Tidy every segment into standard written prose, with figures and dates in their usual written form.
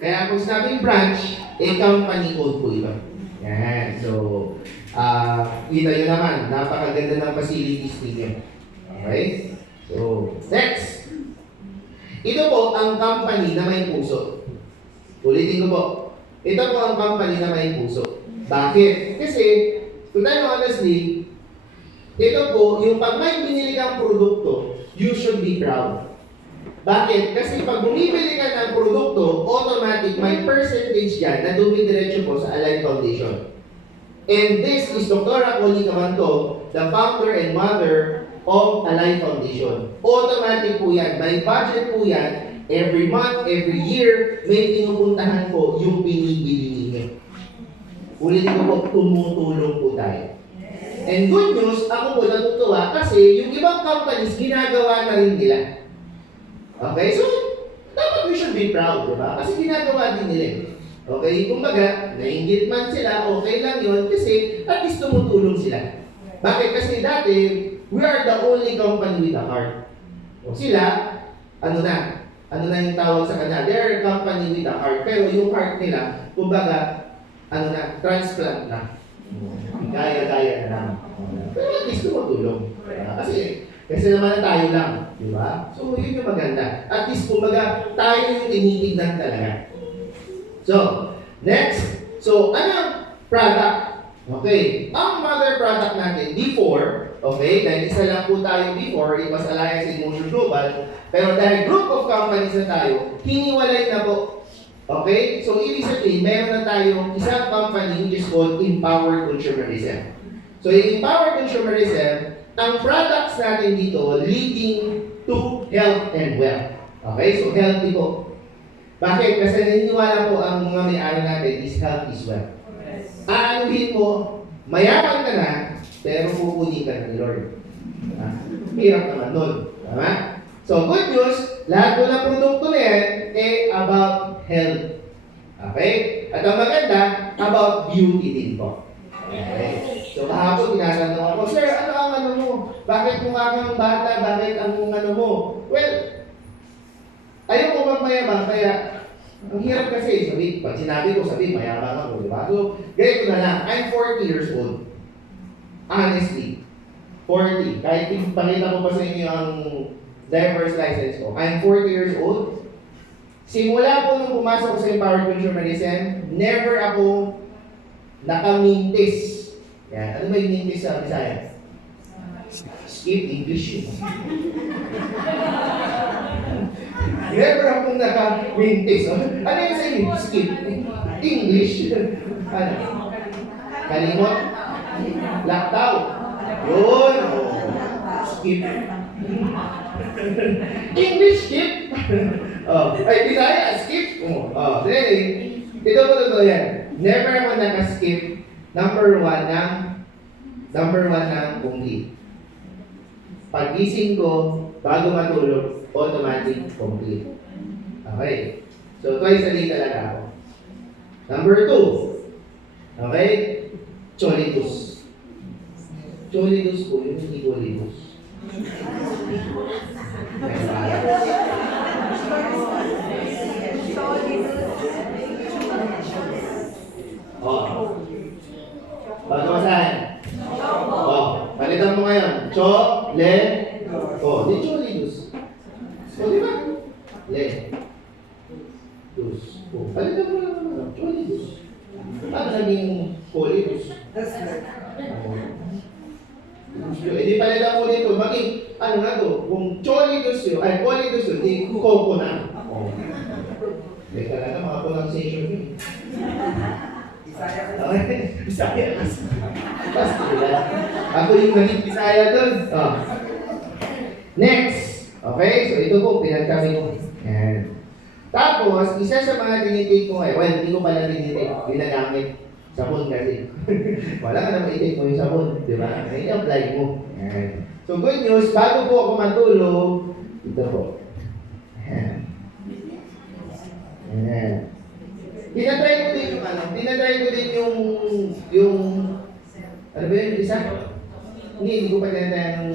Kaya kung sinabing branch, company code po ito. Yan. So, kita nyo naman, napakaganda ng facilities ninyo. Okay? So, next. Ito po ang company na may puso. Ulitin ko po. Ito po ang company na may puso. Bakit? Kasi, to tell you honestly, ito po, yung pag may binili kang produkto, you should be proud. Bakit? Kasi pag bumibili ka ng produkto, automatic may percentage yan na dumidiretso po sa Align Foundation. And this is Dr. Connie Camanto, the founder and mother of Align Foundation. Automatic po yan. May budget po yan. Every month, every year, may pinupuntahan po yung pinibili ninyo. Ulitin ko po, tumutulong po tayo. And good news, ako po natutuwa kasi yung ibang companies, ginagawa na rin nila. Okay? So, dapat we should be proud, di ba? Kasi ginagawa din nila. Okay? Kumbaga, nainggit man sila, okay lang yun kasi at least tumutulong sila. Bakit? Kasi dati, we are the only company with a heart. O sila, ano na yung tawag sa kanila? They're a company with a heart. Pero yung heart nila, kumbaga, transplant na. Gaya-gaya na lang. Pero at least tumutulong. Kasi naman na tayo lang. Di ba? So, yun yung maganda. At least, kumbaga, tayo yung tinitignan talaga. So, next. So, anong product? Okay. Ang mother product natin before, okay, dahil isa lang po tayo before, it was Alliance in Motion Global, pero dahil group of companies na tayo, hiniwalay na po. Okay? So, ibig sabihin, meron na tayong isang company which is called Empowered Consumerism. So, yung Empowered Consumerism, ang products natin dito leading to health and wealth. Okay? So, healthy po. Bakit? Kasi naniniwala po ang mga may-ari natin is health is wealth. Aanuhin mo, mayaman ka na, pero pupunin ka ng Lord. Hirap naman nun. Tama? So, good news, lahat po ng produkto na yan, about health. Okay? At ang maganda, about beauty din po. Okay? So, kahapon, tinatanong ako, Sir, ano ang ano mo? Bakit mukha kang bata? Bakit ang ano mo? Well, ayaw ko magmayabang, kaya ang hirap kasi, pag sinabi ko, mayabang ako, di ba? So, ganito na lang, I'm 40 years old. Honestly, 40. Kahit pakita ko pa sa inyo ang driver's license ko, I'm 40 years old. Simula po nung pumasok ko sa Empowered Consumerism, never ako nakamintis. Yan. Ano ba yung mintis sa Bisaya? Skip English yun. Never akong naka-mintis. Ano yung sa inyo? Skip English. Ano? Kalimot? Laktaw? Yun. Skip. English skip. Ay, Bisaya, skip. Sige. Ito po yan. Never ako naka-skip. Number one ng complete. Pag-gising ko, bago matulog, automatic complete. Okay. So, twice a day talaga ako. Number 2. Okay? Cholitus. Cholitus po, yun hindi Cholitus. Bago masahin? Palitan mo ngayon. Di Cholitus. Di ba? Palitan mo lang naman. Cholitus. Ano naging Cholitus? Di palitan mo dito. Maging, ano na to? Kung Cholitus yun, di Coco na. Talaga mga pronunciation yun. Bisaya. Ako yung naging Bisaya doon. Next. Okay? So, ito po, pinagkami ko. Yan. Tapos, isa sa mga tinitake ko ngayon, well, hindi ko pala tinitake. Ginagamit. Sabon kasi. Wala ka naman itake mo yung sabon. Di ba? I-apply mo. Yan. So, good news. Bago po ako matulog, ito po. Yan. Yan. Tinatry ko din yung ano ba yun, isa? Hindi ko pa tinatry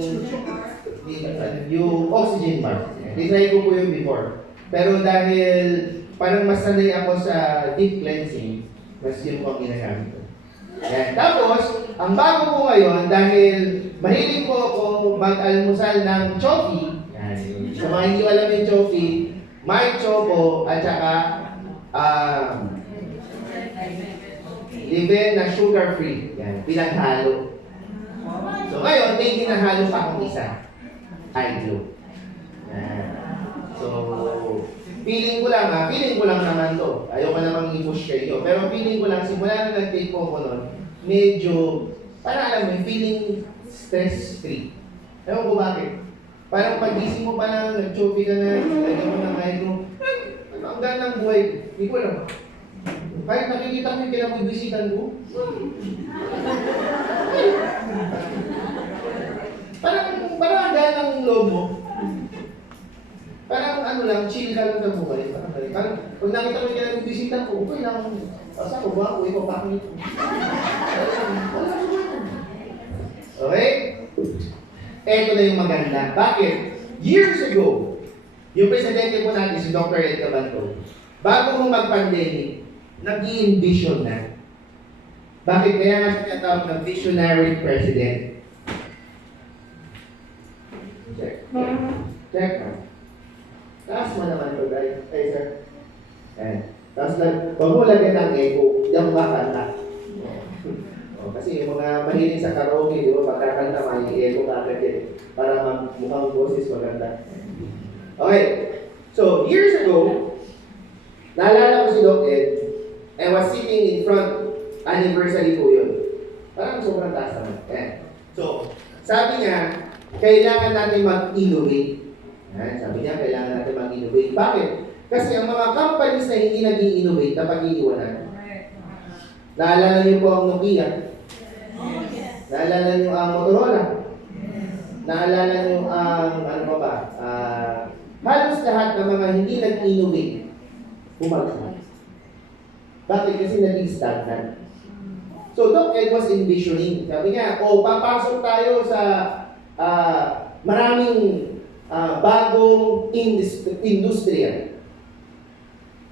yung oxygen mask. Tinatry ko po yung before. Pero dahil parang mas sanay ako sa deep cleansing, mas yun po ang ginagamit ko. Ayan. Tapos, ang bago po ngayon, dahil mahilig po ako mag-almusal ng chofi, sa mga hindi alam yung chofi, may chopo at saka live na sugar-free. Yan, pinaghalo. So ngayon, may hinahalo pa akong isa. High-glow. Yan. So, feeling ko lang naman to. Ayoko namang i-push kayo. Pero feeling ko lang, simula na nag-take po ko nun, medyo, parang alam mo, feeling stress-free. Ewan ko bakit. Parang pagising mo pa lang, nag-choppy ka na, nagagawin mo ng high-glow, ano ang ganda ng buhay ko? Hindi ko alam. Kahit nakikita ko yung pinapabisitan ko, parang ang ganda ng loob mo. Parang ano lang, chill ka lang sa buhay. Parang pag nakita ko yung pinapabisitan ko, okay lang. Asa ko ba? Uy, papakit ko. Okay? Eto na yung maganda. Bakit? Years ago, yung presidente po natin, si Dr. Ed Cabanto, bago mo mag-pandemic, nag-i-envision na. Bakit? Kaya nga siya tinatawag na visionary president. Check. Check. Taas mo naman ito, guys. Ay, sir. Ayan. Tapos, huwag mo lagyan ng echo. Diyan kakanta. Kasi yung mga mahilig sa karaoke, di ba, pagkakanta, may echo kagad yan. Para mukhang boses maganda. Okay. So, years ago, naalala ko si Doc Ed, I was sitting in front, anniversary po yun. Parang sobrang taas naman. So, sabi niya, kailangan natin mag-innovate. Sabi niya, kailangan natin mag-innovate. Bakit? Kasi ang mga companies na hindi nag-i-innovate na pag-iiwanan. Naalala niyo po ang Nokia? Naalala niyo ang Motorola? Naalala niyo ang, ano pa ba? Halos lahat ng mga hindi nag-innovate, bumagsak. Bakit? Kasi naging stagnant. So, Doc Ed was envisioning. Sabi niya, papasok tayo sa maraming bagong industriya.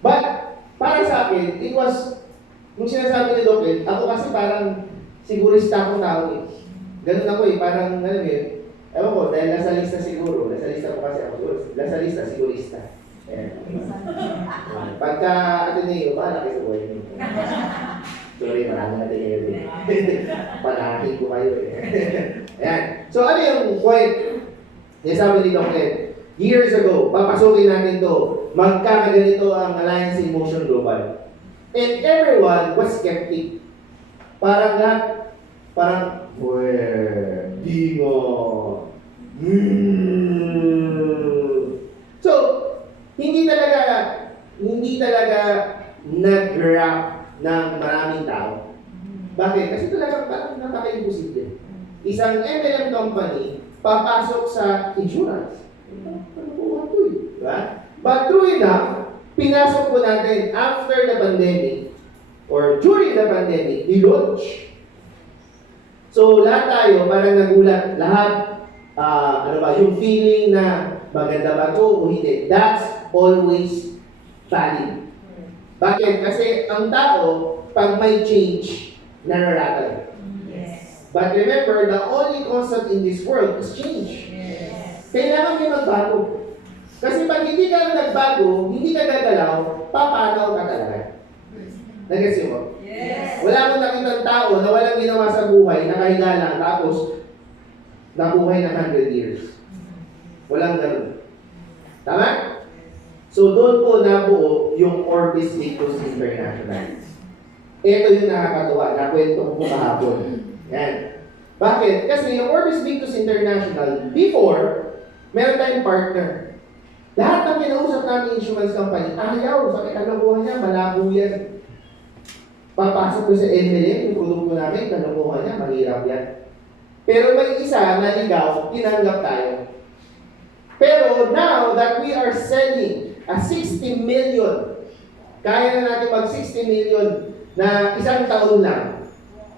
But, para sa akin, it was, nung sinasabi ni Doc Ed, ako kasi parang sigurista akong tao eh. Ganun ako eh, parang, alam mo yun, ewan ko, dahil nasa lista siguro, nasa lista ko kasi ako, nasa lista, sigurista. Pagka Ateneo, bahala kayo sa buhay niyo. Sorry, marami natin ngayon eh. Panahin ko kayo eh. Ayan. So ano yung point? Sabi ni Doc Ed, years ago, papasukin natin to, magkakaganito ang Alliance in Motion Global. And everyone was skeptic. Parang, bingo. So, hindi talaga nag-wrap ng maraming tao. Bakit? Kasi talaga parang napaka-imposible. Isang MLM company, papasok sa insurance. Ano po ito eh? Diba? But true enough, pinasok po natin after the pandemic or during the pandemic, i-launch. So lahat tayo parang nagulat. Lahat, yung feeling na maganda ba ito o hindi. That's always valid. Bakit? Kasi ang tao, pag may change, nararattle. But remember, the only constant in this world is change. Kailangan kayo magbago. Kasi pag hindi ka nagbago, hindi ka gagalaw, papanaw ka talaga. Nag-gets mo? Yes. Wala akong nakitang tao na walang ginawa sa buhay, nakahiga lang, tapos nabuhay ng 100 years. Walang ganun. Tama? So doon po nabuo yung Orbis Victus International. Ito yung nakakatuwa, nakwento ko po kahapon. Yan. Bakit? Kasi yung Orbis Victus International, before, meron tayong partner. Lahat ng kinausap namin insurance company, ayaw, sabi, kalokohan niya, malabo yan. Papasok ko sa MLM, yung produkto namin, kalokohan niya, mahirap yan. Pero may isa na ligaw, tinanggap tayo. Pero now that we are selling a 60 million, kaya na natin mag 60 million na isang taon lang.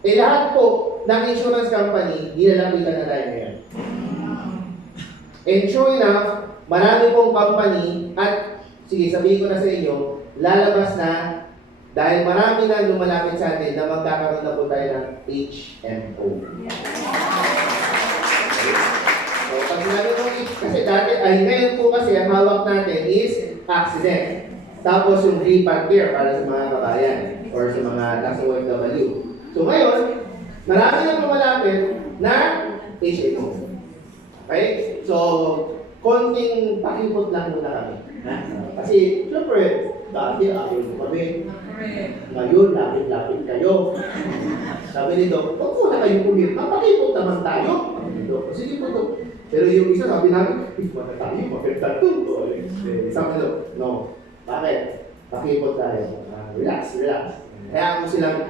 Lahat po ng insurance company, nilalapitan na tayo ngayon. And sure enough, marami pong company at, sige, sabihin ko na sa inyo, lalabas na dahil marami na lumalapit sa atin na magkakaroon na po tayo ng HMO. So, pag sinabi mo, kasi dati, ngayon po kasi ang hawak natin is accident. Tapos yung repair para sa mga kabayan or sa mga tax OFW. So ngayon, marami na lumalapit na HMO. Okay? So, konting pakipot lang muna kami. Kasi, syempre, dati ayaw mo kami. Ngayon, lapit-lapit kayo. Sabi nito, huwag mo na kayo pumip. Pakipot naman tayo. Sige po to. Pero yung isa sabi namin, wala tayo, maganda to. Sabi nito, no. Bakit? Pakipot tayo. Relax. Kaya mo silang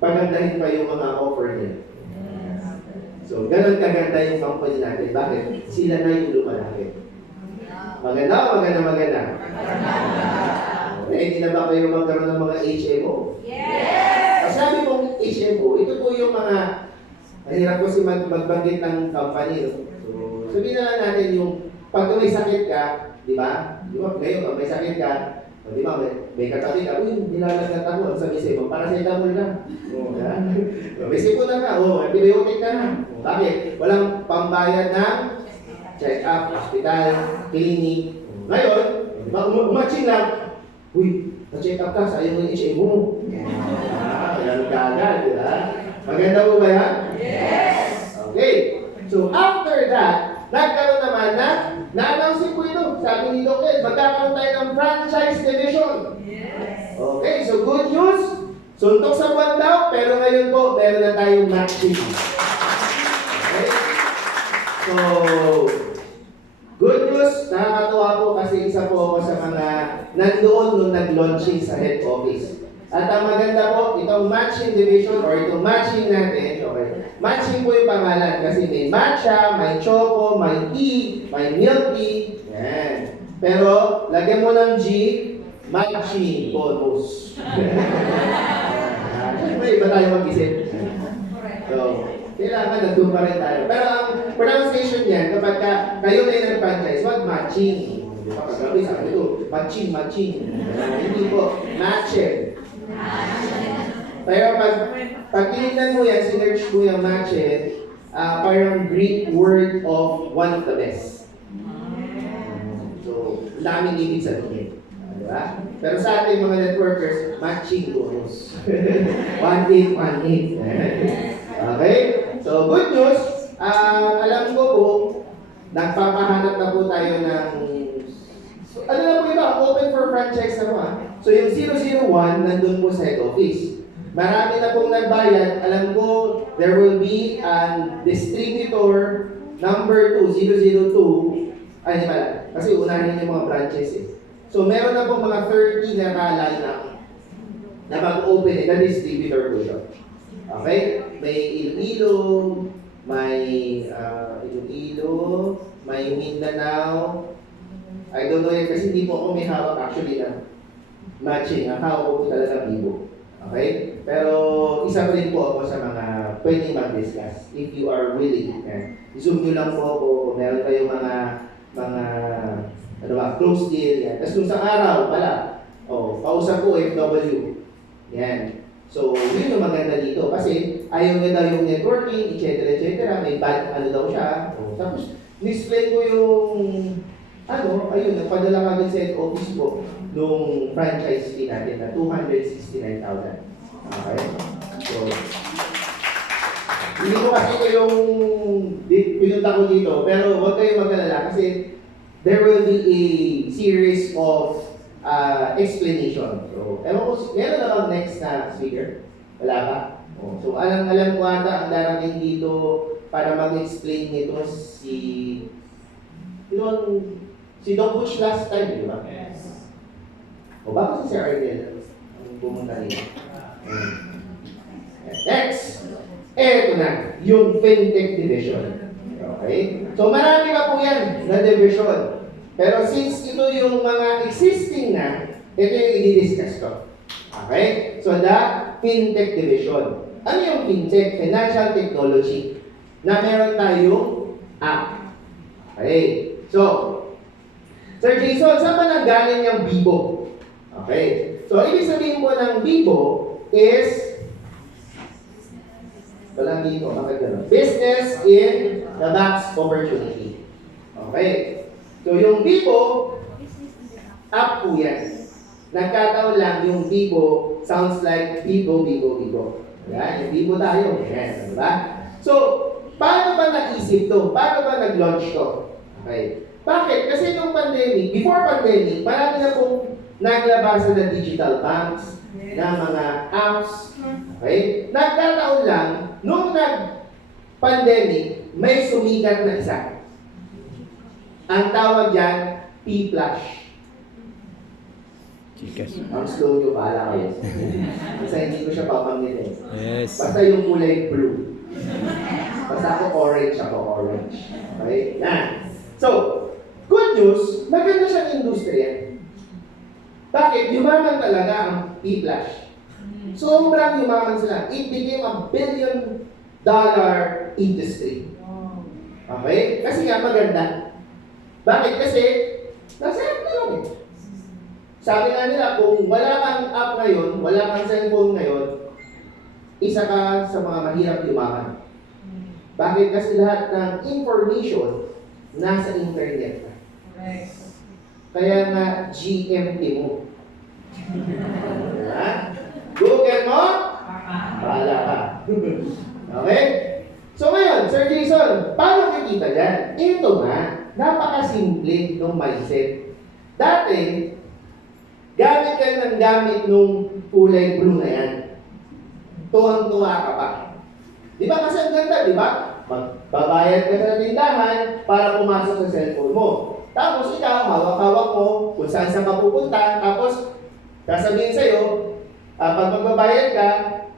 pagandahin pa yung mga offer nila. So, ganun kaganda yung company natin. Bakit? Sila na yung lumalapit. Maganda. Hindi na ba kayo magkaroon ng mga HMO? Yes! Sabi kong HMO, ito po yung mga, mahirap ko si magbanggit ng company. No? So, sabihin na lang natin yung, pag may sakit ka, di ba? Ngayon, pag may sakit ka, di ba, may katabi ka, nilalagnat ako, ang sabi sa'yo, paracetamol lang. May sipon na ka, antibiotic ka na. Bakit? Walang pambayad ng check-up, hospital, clinic. Ngayon, di ba, umatching lang, na-check up ka, sayang mo yung HMO mo. Kaya agad, di ba? Maganda po ba yan? Yes! Okay. So, after that, nagkaroon naman na-announce po ito. Sabi ni Doc Ed, magkakaroon tayo ng franchise division. Yes! Okay, so good news. Suntok sa buwan daw, pero ngayon po, meron na tayong matching. Okay? So, good news, nakakatuwa po kasi isa po ako sa mga nandoon nung nag-launching sa head office. At ang maganda po, itong matching division or itong matching natin, okay, matching po yung pangalan kasi may matcha, may choco, may tea, may milk tea, yan. Pero, lagyan mo ng G, matching bonus. May iba tayo mag-isip. So, kailangan nandun pa rin tayo. Pero ang pronunciation niyan, kapag kayo na yung nag-franchise, wag matching. Di ba? Pag-gabi sa akin ito, matching. Hindi po, matching. Pero pag tinignan mo yan, sinerch mo yung matching, parang Greek word of one of the best. So, daming ibig sabihin. Diba? Pero sa ating mga networkers, matching bonus. 1-8. Okay? So, good news. Alam ko po, nagpapahanap na po tayo ng... So, ano na po ito? Open for franchise na po. So, yung 001, nandun po sa head office. Marami na pong nagbayad. Alam ko, there will be a distributor number 2, 002. Ay, di pala. Kasi unahin yung mga branches eh. So, meron na pong mga 30 na ka-line up na mag-open na distributor po ito. Okay? May Iloilo, may Mindanao. I don't know yun kasi hindi po ako may hawak actually na matching. Ang hawak ko po talaga Vivo. Okay? Pero isa pa rin po ako sa mga pwedeng mag-discuss if you are willing. I-zoom nyo lang po ako kung meron kayong mga close deal. Yan. Tapos kung sa araw pala, kausap ko FW. Yan. So, yun yung maganda dito. Kasi ayaw nyo daw yung networking, etc. May bad daw siya. Tapos, display ko yung ayun, nagpadala ka din sa head office ko nung franchise fee natin na 269,000. Okay? So, hindi ko kasi ko yung pinunta ko dito, pero huwag kayong mag-alala kasi there will be a series of explanation. So, ewan ko, meron na bang next na speaker? Wala pa? So, alam ko ata ang darating dito para mag-explain nito si Don Butch last time, di ba? Yes. O baka si Sir Arnel ang pumunta nila. Next! Eto na, yung FinTech Division. Okay? So marami pa po yan na division. Pero since ito yung mga existing na, ito yung i-discuss ko. Okay? So the FinTech Division. Ano yung FinTech? Financial Technology. Na meron tayong app. Okay? So, Sir Jason, saan ba nanggaling yung Vivo? Okay. So, ibig sabihin po ng Bibo is walang dito, bakit gano'n? Business in the box opportunity. Okay. So, yung Bibo, up po yan. Nagkataon lang yung Bibo sounds like Bibo, Bibo, Bibo. Yan, yung Bibo tayo. Yan, diba? So, paano ba naisip to? Paano ba nag-launch to? Okay. Bakit? Kasi nung pandemic, before pandemic, marami na pong naglabasan ng digital banks, ng mga apps. Okay? Nagkataon lang, nung nag-pandemic, may sumikat na isa. Ang tawag yan, P-Flash. Ang slow nyo, bahala kayo. Kasi hindi ko siya papanggitin. Yes. Basta yung kulay blue. Basta ako orange, Okay? Yan. So, good news, maganda siyang industriya. Bakit? Yumaman talaga ang P-Flash. Sobrang yumaman sila. It became a $1 billion industry. Okay? Kasi nga maganda. Bakit? Kasi, nasa app na lang eh. Sabi nga nila, kung wala kang app ngayon, wala kang cellphone ngayon, isa ka sa mga mahirap yumaman. Bakit? Kasi lahat ng information nasa internet na. Kaya nga, GMT mo. Google mo, bahala ka. Okay? So ngayon, Sir Jason, paano kikita dyan? Ito nga, napakasimple ng mindset. Dati, gamit ka ng gamit nung kulay blue na yan. Tuwang-tuwa ka pa. Di ba kasi ang ganda, di ba? Magbabayad ka sa tindahan para pumasok sa cellphone mo. Tapos ikaw, hawak-hawak mo kung saan ka pupunta. Tapos, sasabihin sa'yo, pag magbabayad ka,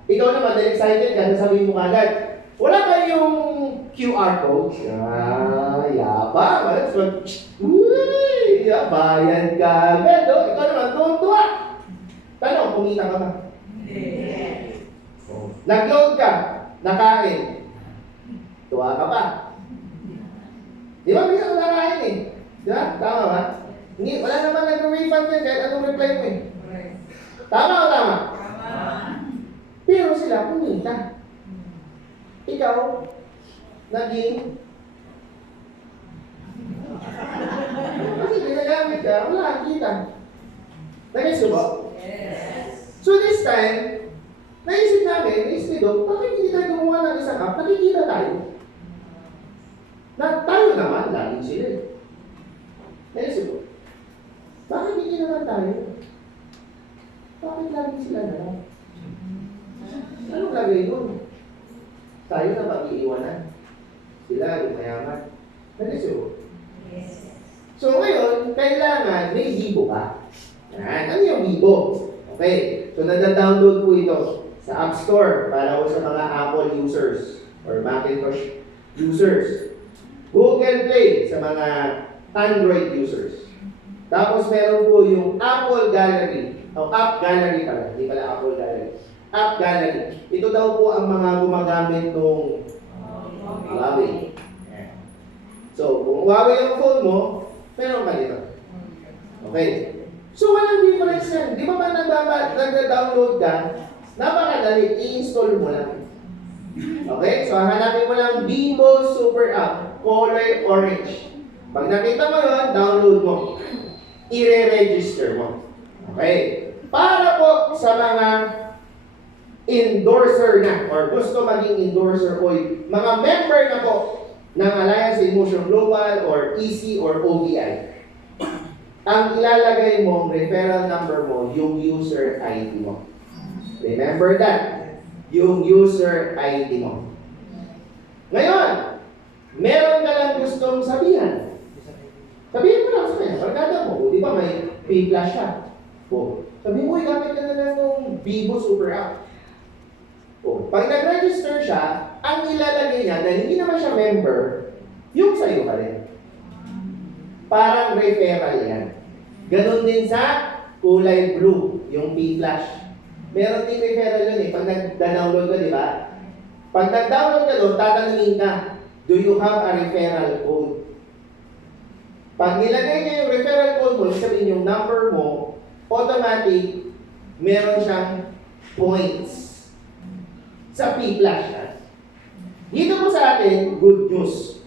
ikaw naman, dahil excited ka, sasabihin mo kagad, wala kayong QR code. Yaba. Uy, bayad ka agad. Ikaw naman, tuwa. Tanong, kumita ka ba? Hindi. Nag-load ka, nakain. Tuwa ka pa. Di ba, bisa ka nakain eh. Di ba? Tama ba? Hindi, wala naman nag-refund yan kahit anong reply mo eh. Tama o tama? Tama. Pero sila kumita. Ikaw, naging kasi ginagamit ka, wala kang kita. Nag-isip mo? Yes. So this time, naisip namin, bakit hindi tayo gumawa ng isang app? Nakikita tayo. Na tayo naman, laging sila. Naisip mo? Bakit hindi naman tayo? Bakit laging sila na lang? Anong lagay doon? Tayo na pag-iiwanan. Sila, yung mayaman. Naisip mo? Yes. So ngayon, kailangan may Bibo ka. Yan. Ano yung Bibo? Okay. So nada-download po ito sa App Store para po sa mga Apple users or Macintosh users. Google Play sa mga Android users. Tapos meron po yung Apple Gallery. O App Gallery pala. Hindi pala Apple Gallery. App Gallery. Ito daw po ang mga gumagamit ng Huawei. So, kung Huawei ang phone mo, meron ka dito. Okay. So, walang difference yan. Di ba ba nag-download ka? Napakadali. I-install mo lang. Okay? So, hanapin mo lang Bibo Super App. Color orange. Pag nakita mo yun, download mo. I-re-register mo. Okay? Para po sa mga endorser na or gusto maging endorser o mga member na po ng Alliance in Motion Global or EC or OVI. Ang ilalagay mo, referral number mo, yung user ID mo. Remember that. Yung user ID mo. Ngayon, meron ka lang gustong sabihan. Sabihin mo lang sa kanya, barkada mo, di ba may P-Flash siya? Sabihin mo, gamit ka na lang ng Bibo Super App. Pag nag-register siya, ang ilalagay niya, dahil hindi naman siya member, yung sa'yo pa rin. Parang referral yan. Ganon din sa kulay blue, yung P-Flash. Meron din referral yun eh. Pag nag-download ka, di ba? Pag nag-download ka doon, tatanungin ka, do you have a referral code? Pag nilagay niya yung referral code mo, sabihin yung number mo, automatic, meron siyang points sa P-Flash. Dito po sa atin, good news.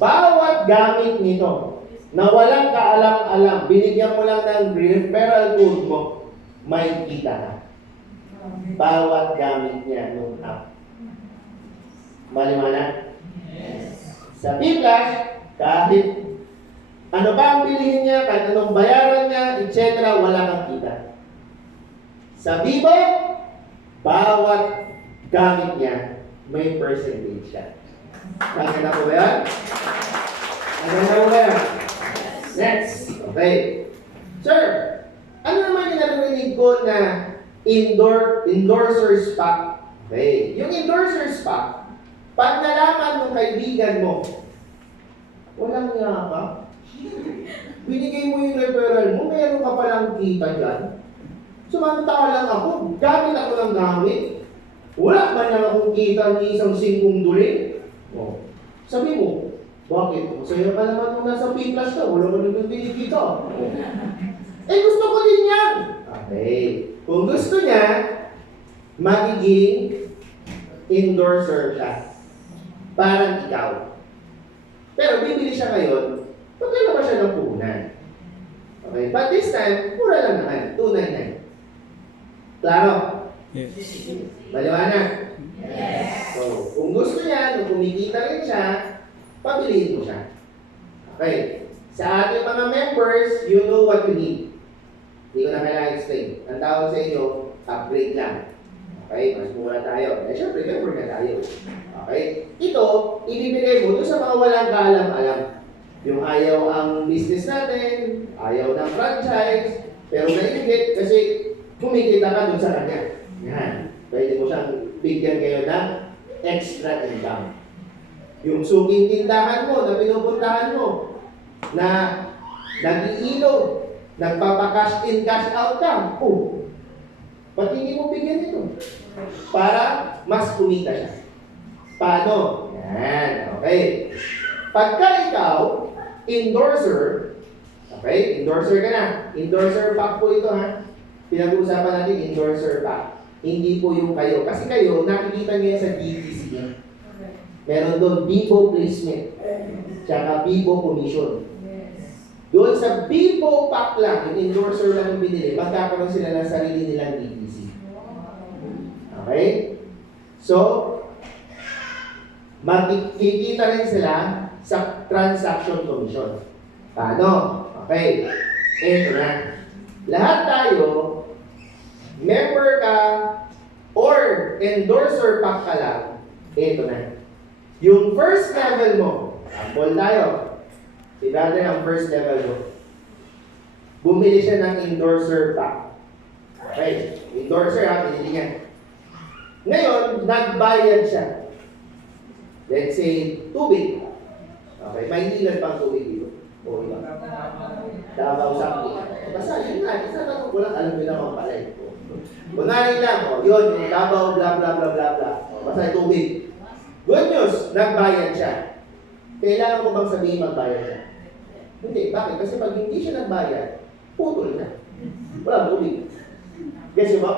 Bawat gamit nito na walang kaalam-alam, binigyan mo lang ng referral code mo, may kita ka. Bawat gamit niya nung app. Maliwanag? Sa P-Flash, kahit ano ba ang bilihin niya, kahit anong bayaran niya, etc., wala kang kita. Sa Vivo, bawat gamit niya, may percentage siya. Kaya na po ba yan? Kaya na po ba yan? Next. Okay. Sir, ano naman yung narinig ko na endorser's pack? Okay. Yung endorser's pack, pag nalaman ng kaibigan mo, walang nga ka, binigay mo yung referral mo, meron ka palang kita dyan. Sumantala lang ako, gamit ako ng gamit. Wala man lang akong kita ni isang $5. Oh. Sabi mo, bakit? Masaya ka naman nung nasa P-Plus ka, wala ka nang binigita. Oh. Eh gusto ko din yan! Okay. Kung gusto niya, magiging endorser siya. Parang ikaw. Pero bibili siya ngayon, magkano ba siya ng puhunan? Okay. But this time, mura lang naman. $299. Klaro? Yes. Maliwanag? Yes. So, kung gusto niya, kung kumikita rin siya, pabilihin mo siya. Okay. Sa ating mga members, you know what you need. Hindi ko na kailangan explain. Ang tawag sa inyo, upgrade lang. Okay? Mas mura tayo. Eh, syempre, member na tayo. Okay? Ito, ibibigay mo doon sa mga walang kaalam-alam. Yung ayaw ang business natin, ayaw ng franchise, pero nainigit kasi kumikita ka doon sa kanya. Yan. Pwede mo siyang bigyan kayo ng extra income. Yung suking tindahan mo na pinupuntahan mo, na nag-iilog, nagpapa-cash in, cash out ka, ba't hindi mo bigyan ito? Para mas kumita siya. Paano? Yan. Okay. Pagka ikaw, endorser, okay? Endorser ka na. Endorser pack po ito, ha? Pinag-uusapan natin endorser pack. Hindi po yung kayo. Kasi kayo, nakikita niyo sa DTC niya. Meron doon Vivo placement. Tsaka Vivo commission. Doon sa Vivo pack lang, yung endorser lang yung binili, magkakaroon sila ng sarili nilang DTC. Okay? So, makikita rin sila sa transaction commission. Paano? Okay. Ito na. Lahat tayo, member ka or endorser pack ka lang, ito na. Yung first level mo, sample tayo. Si brother ang first level mo. Bumili siya ng endorser pack. Okay. Endorser ha, pinili niya. Ngayon, nagbayad siya. Let's say, tubig. Okay, may ilan pang tubig dito. O iba. Davao Sakti. Basta yun nga, isa na ko lang, alam nyo naman pala ito. Kunwari lang, yun, yung Davao, bla bla bla bla bla. Basta tubig. Good news, nagbayad siya. Kailangan ko bang sabihin magbayad siya? Hindi, bakit? Kasi pag hindi siya nagbayad, putol na. Wala tubig. Guess mo ba?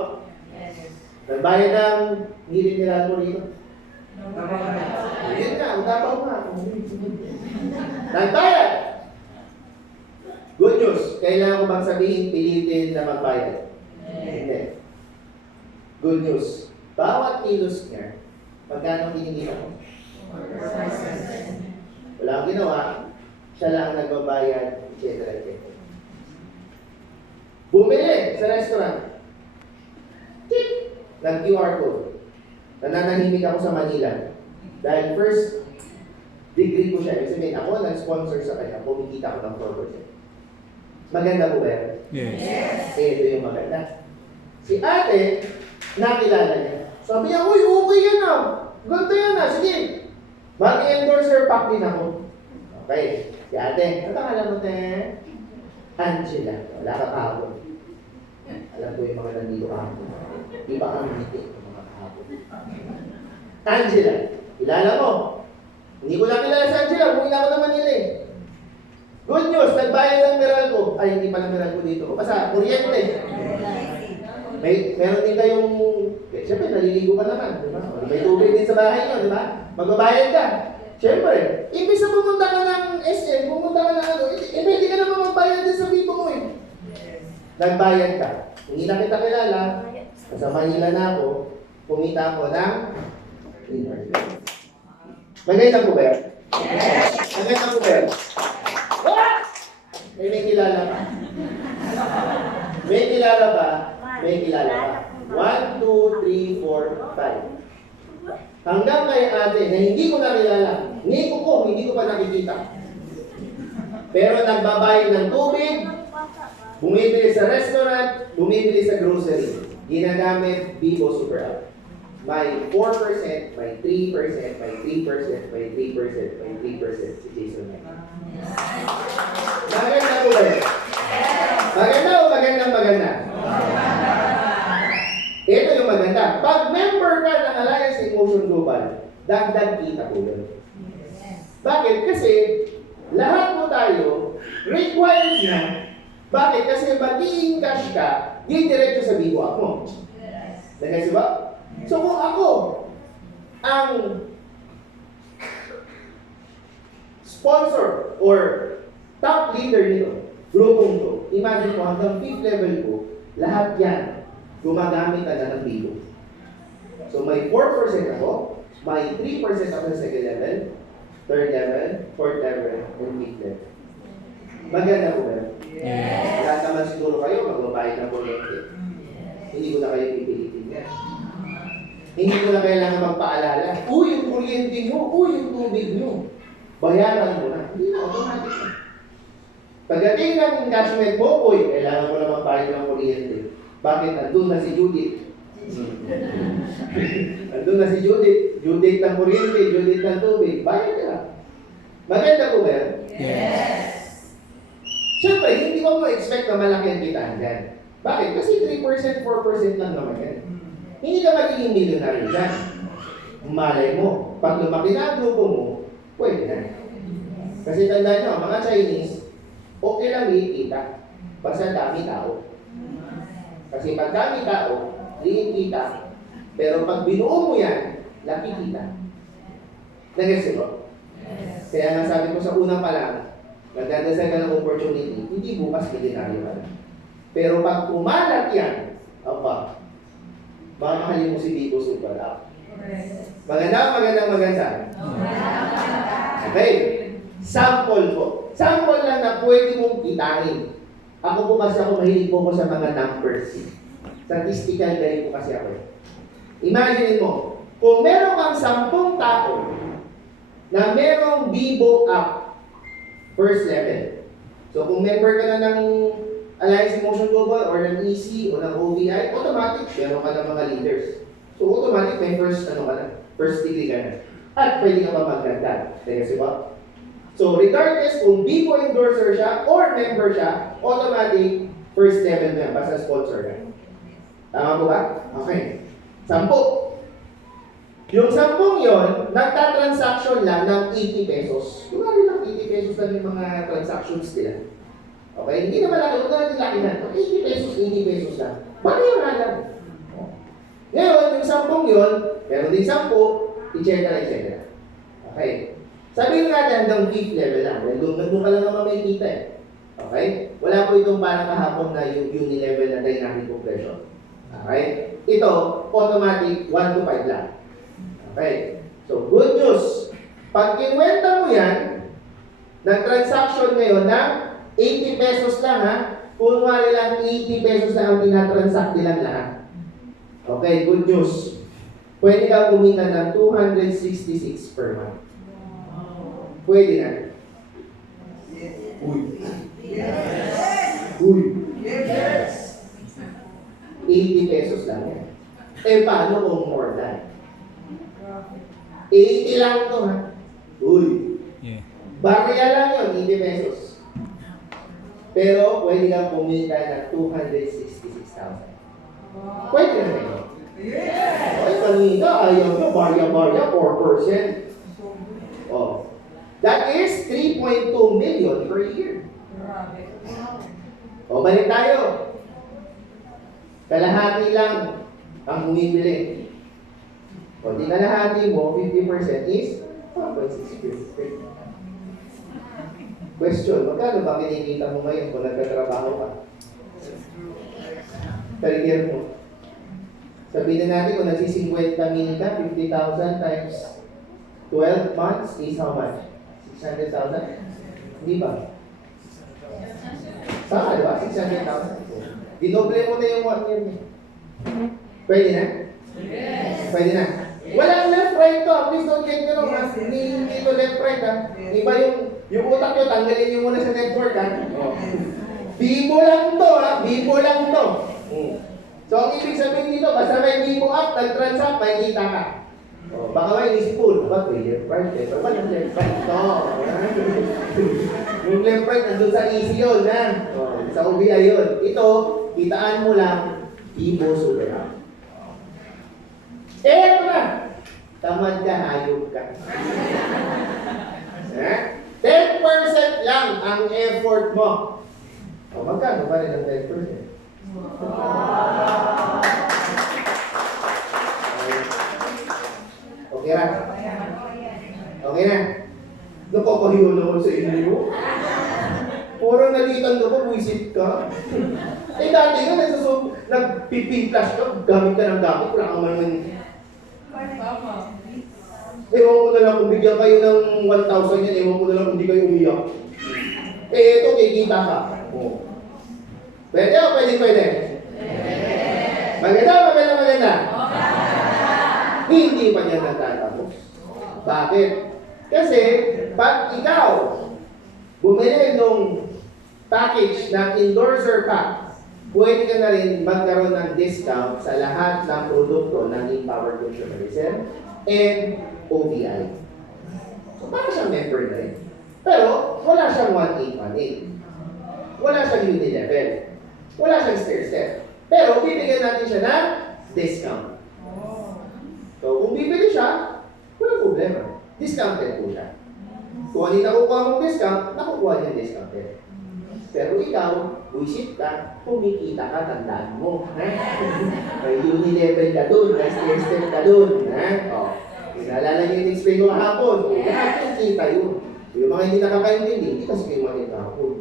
Nagbayad ng niliniran mo rito. Yun nga, ang dapaw nga. Nagbayad! Good news, kailangan ko bang sabihin, pilitin na magbayad? Hindi. Good news, bawat kilos niya, pagkano kinikita ko? Wala akong ginawa, siya lang ang nagbabayad, etc. Bumili sa restaurant. Tip! Nag-QR code. Nananahimik ako sa Manila. Dahil first degree ko siya. Kasi ako nag-sponsor sa kanya. Kumikita ko ng 4%. Maganda po ba yan? Yes. Ito yung maganda. Si ate, nakilala niya. Sabi niya, uy, okay yan ah. Ganto yan ah. Sige. Mag-endorser pack din ako. Okay. Si ate, ano alam mo te? Angela. Wala ka kahapon. Alam ko yung mga nandito kahapon. Di ba kami ngiti yung mga kahapon? Angela. Kilala mo. Hindi ko lang kilala si Angela. Bumila ko naman nila eh. Good news, nagbayad ng Meralco. Ay, hindi pala Meralco dito. Basta, kuryente. Meron din kayong, siyempre, naliligo ka naman. Diba? May tubig din sa bahay nyo, di ba? Magbabayad ka. Siyempre, imbis na pumunta ka ng SM, pumunta ka ng ano, pwede ka naman magbayad din sa bibo mo eh. Nagbayad ka. Hindi na kita kilala, sa Manila na ako, kumita ako ng maganda po ba yan? Maganda po ba yan? May kilala pa. May kilala pa. May kilala pa. 1, 2, 3, 4, 5. Hanggang kay ate na hindi ko nakilala. Hindi ko pa nakikita. Pero nagbabayad ng tubig, bumibili sa restaurant, bumibili sa grocery. Ginagamit Vivo Super App. May 4%, may 3%, may 3%, may 3%, may 3% si Jason Mike. Maganda po ba yun? Maganda o maganda? Ito yung maganda. Pag member ka ng Alliance Emotion Global, dagdag kita po yun. Bakit? Kasi lahat po tayo required na. Bakit? Kasi mag-i-encash ka, diretso sa Vivo app mo. Nagkasi ba? So kung ako ang sponsor or top leader nito, grupong to, imagine ko hanggang 5th level ko, lahat yan gumagamit na ng Vivo. So may 4% ako, may 3% ako sa 2nd level, 3rd level, 4th level, and 5th level. Maganda po ba? Yes. Lahat naman siguro kayo, magbabayad na kuryente. Hindi ko na kayo pipilitin yan. Hindi ko na kailangan magpaalala. Uy, yung kuryente nyo. Uy, yung tubig nyo. Bayaran mo na. Hindi na, automatic na. Pagdating ng engagement mo, uy, kailangan ko na magbayad ng kuryente. Bakit? Andun na si Judith. Andun na si Judith. Judith ng kuryente, Judith ng tubig. Bayad ka. Maganda po ba yan? Yes! Siyempre, hindi ko ma-expect na malaki ang kitaan dyan. Bakit? Kasi 3%, 4% lang naman yan. Hindi ka magiging milyonaryo dyan. Malay mo, pag lumaki na ang grupo mo, pwede na. Kasi tandaan nyo, mga Chinese, okay lang kita. Basta dami tao. Kasi pag dami tao, liit kita. Pero pag binuo mo yan, laki kita. Nag-gets mo? Kaya nga sabi ko sa unang pa lang, nagdadasal ka ng opportunity, hindi bukas milyonaryo ka na. Pero pag kumalat yan, baka mahalin mo si Vivo Super App. Maganda. Okay. Sample po. Sample lang na pwede mong kitain. Ako po kasi mahilig po sa mga numbers. Statistical galing po kasi ako. Imagine mo, kung meron kang 10 tao na merong Vivo App first level. So kung member ka na ng Alliance Emotion Global or ng EC o ng OVI, automatic meron ka ng mga leaders. So automatic may first degree ka na. At pwede ka pa magdagdag. Kasi ba? So regardless kung Vivo endorser siya or member siya, automatic first level na basta sponsor ka. Tama po ba? Okay. 10. Yung 10 yon, nagta-transaction lang ng 80 pesos. Kumari lang 80 pesos lang yung mga transactions nila. Okay? Hindi naman laki. Huwag na natin laki na. 80 pesos lang. Bariya lang. Ngayon, yung 10 yon, meron din 10, etc. Okay? Sabihin natin hanggang 5th level lang. Nandun ka lang naman may kita eh. Okay? Wala po itong parang kahapon na yung uni-level na dynamic compression. Okay? Ito, automatic 1 to 5 lang. Okay. So, good news. Pag kinwenta mo yan, nag-transaction ngayon ng 80 pesos lang ha. Kunwari lang 80 pesos lang ang tinatransact nilang lahat. Okay, good news. Pwede kang kumita ng 266 per month. Pwede na. Uy. Yes. Uy. Yes. 80 pesos lang yan. Eh, paano kung more than? 80 lang ito ha. Uy. Yeah. Barya lang yun, 80 pesos. Pero pwede kang kumita ng 266,000. Pwede na rin. Yes! Ay, kanina, ayaw nyo, barya-barya, 4%. Oh. That is 3.2 million per year. O, balik tayo. Kalahati lang ang bumibili. O, di kalahati mo, 50% is 1.6%. Question, magkano ba kinikita mo ngayon kung nagtatrabaho ka? Per year mo. Sabihin na natin kung nagsi-50 mil ka, 50,000 times 12 months is how much? 600,000? Hindi ba? Saka, di ba? 600,000. Dinoble mo na yung 1 year niya. Pwede na? Yes. Pwede na? Walang left right to. Please don't get me wrong. Hindi to left right ha. Iba yung utak nyo, tanggalin nyo muna sa network ha. Bibo lang to ha. Bibo lang to. So ang ibig sabihin dito, basta may bibo up, nag-transact, may kita ka. Baka may isip po, ba't may left right? Pero ba't yung left right to? Yung left right, nandun sa easy yun ha. Sa UBI yun. Ito, kitaan mo lang, bibo super up. Eto na! Tamad ka, hayop ka. 10% lang ang effort mo. O, magkano pa rin ang 10%? Okay na? Okay na? Napapahiyo naman sa inyo. Puro nalitan ka pa, buisit ka. Eh dati nga, nagpipimplas ka, gamit ka ng gamit, wala kang naman. Ewan ko na lang kung bigyan kayo ng 1,000 yan, ewan ko na lang kung di kayo umiyak. Eh ito, kikita ka. Oh. Pwede o pwede? Pwede. Maganda o maganda? Hindi pa niya natatapos. Bakit? Kasi, pag ikaw bumili nung package ng endorser pack, pwede ka na rin magkaroon ng discount sa lahat ng produkto ng Empowered Consumerism and OBI. So, para siyang member na rin. Pero, wala siyang 1818. Wala siyang unit level. Wala siyang stair-step. Pero, bibigyan natin siya ng discount. So, kung bibili siya, walang problema. Discounted po siya. Kung hindi nakukuha mong discount, nakukuha niya discounted. Pero ikaw, buisit ka, kumikita ka, tandaan mo. May unilevel ka dun, may stair-step ka dun. Naalala niyo yung explain ko kahapon. Lahat yung kita yun. Yung mga hindi nakakaintindi, hindi kasi kayo mga kahapon.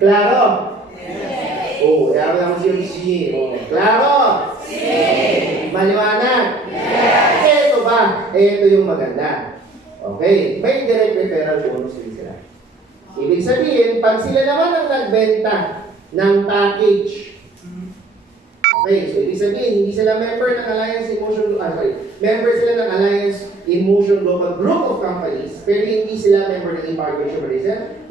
Klaro? Yes. Oo, kaya lang si Yoshi. Klaro? Yes. Maliwanag? Yes. Ito ba? Ito yung maganda. Okay, may direct referral bonus din sila. Ibig sabihin, pag sila naman ang nagbenta ng package, okay, so ibig sabihin, hindi sila member ng Alliance in Motion, member sila ng Alliance in Motion Global Group of Companies, pero hindi sila member ng Empowered Consumerism,